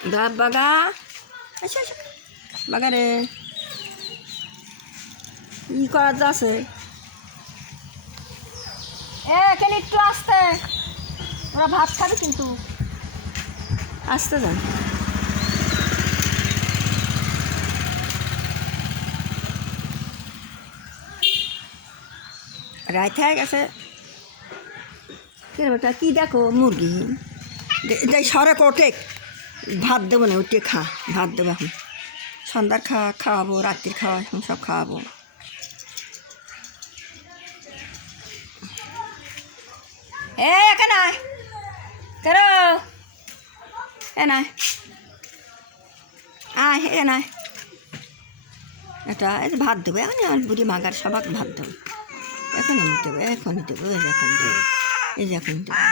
ধাপ বাগা, বাগা রে ই করা যাচ্ছে। এখানে একটু আসতে, ওরা ভাত খাবে কিন্তু আসতে যান। রাত হয়ে গেছে। বেটা কি দেখো মুরগি যাই সরে কোটে ভাত দেবো না, উঠে খা, ভাত দেবো এখন। সন্ধ্যার খাওয়াবো, রাত্রির খাওয়া এখন সব খাওয়াবো। এখানে আয় কেন, আয় আয় এখানে আয়। এটা ভাত দেবো এখন, আমার বুড়ি মাগার সবাক ভাত দেবো এখনই দেবো, এখনই দেবো, এই যে এখন দেবো, এই যে এখন দেবো।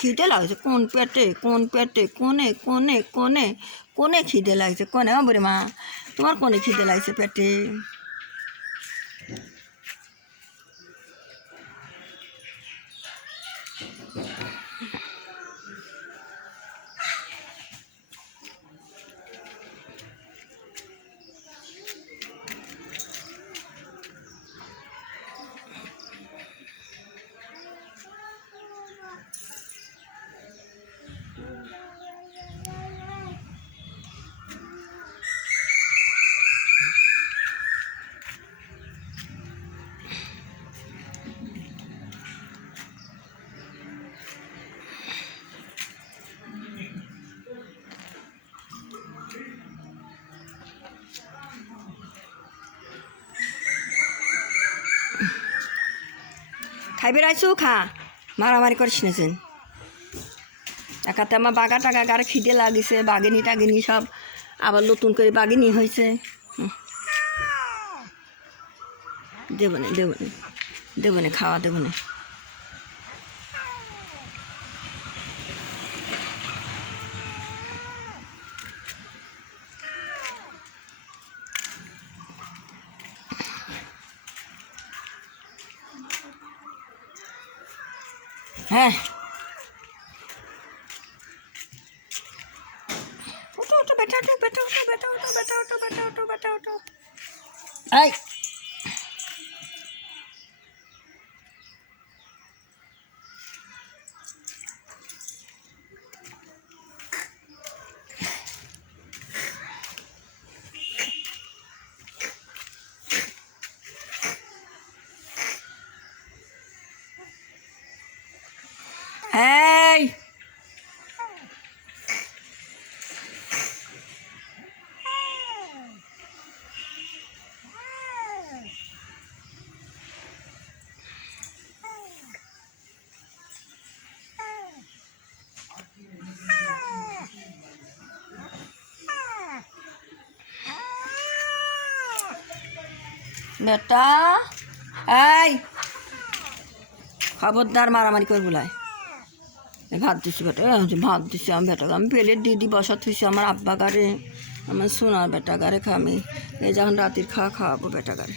খিদে লাগছে কোন পেটে, কোন পেটে, কোনে কোনে কোনে কোনে খিদে লাগছে, কোনে বুড়ি মা তোমার কোনে খিদে লাগছে পেটে? খাইবে রাইছো খা, মারামারি করিস নেছেন। একাতে আমার বাগা টাগা গাড়ি খিদে লাগিছে, বাগিনি টাগিনি সব আবার নতুন করে বাগিনি হয়েছে। দেবো না, দেবো না, দেবো না, খাওয়া দেবো না। হ্যাঁ ওটো ওটো বেটা, ওটো বেটা, ওটো বেটা, ওটো বেটা, ওটো বেটা, ওটো বেটা, ওটো এই এই বেটা, এই খবরদার মারামারি করে বলায়। ভাত দিচ্ছি বেটা, ভাত দিচ্ছি আমি বেটাকে, আমি পেলে দিদি বসা থুইছি আমার আব্বা গারে, আমার সোনার বেটা গারে আমি এই যখন রাতের খাওয়াবো বেটা গারে।